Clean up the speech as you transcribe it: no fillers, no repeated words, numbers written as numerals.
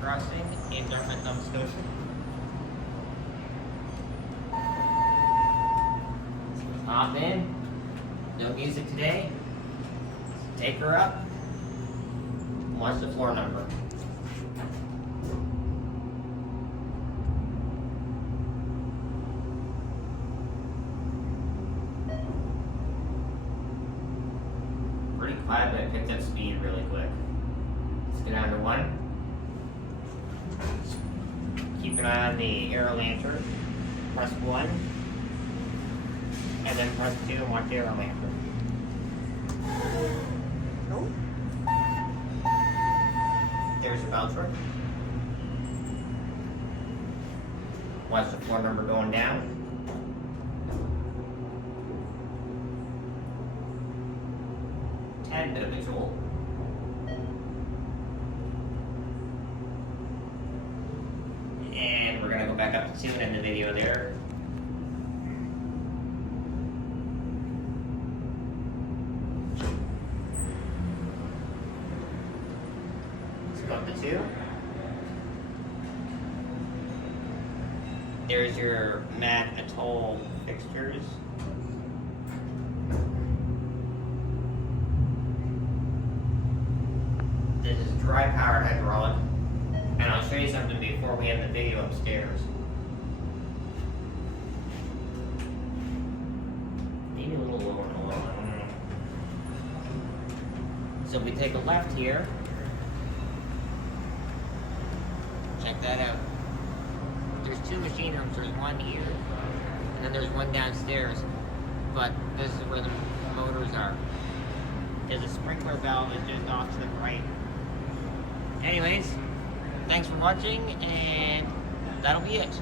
Crossing in Dartmouth, Nova Scotia. Hop in. No music today. Take her up. Watch the floor number. Pretty quiet, but it picked up speed really quick. Let's get down to 1. Keep an eye on the arrow lantern. Press 1. And then press 2 and watch the arrow lantern. There's your bell truck. Watch the floor number going down. Bit of visual. And we're gonna go back up to 2 and end the video there. Let's go up to 2. There's your mat atoll fixtures. This is dry powered hydraulic, and I'll show you something before we end the video upstairs. Maybe a little lower and lower. So if we take a left here, check that out. There's 2 machine rooms. There's one here, and then there's one downstairs. But this is where the motors are. There's a sprinkler valve that's just off to the right. Anyways, thanks for watching, and that'll be it.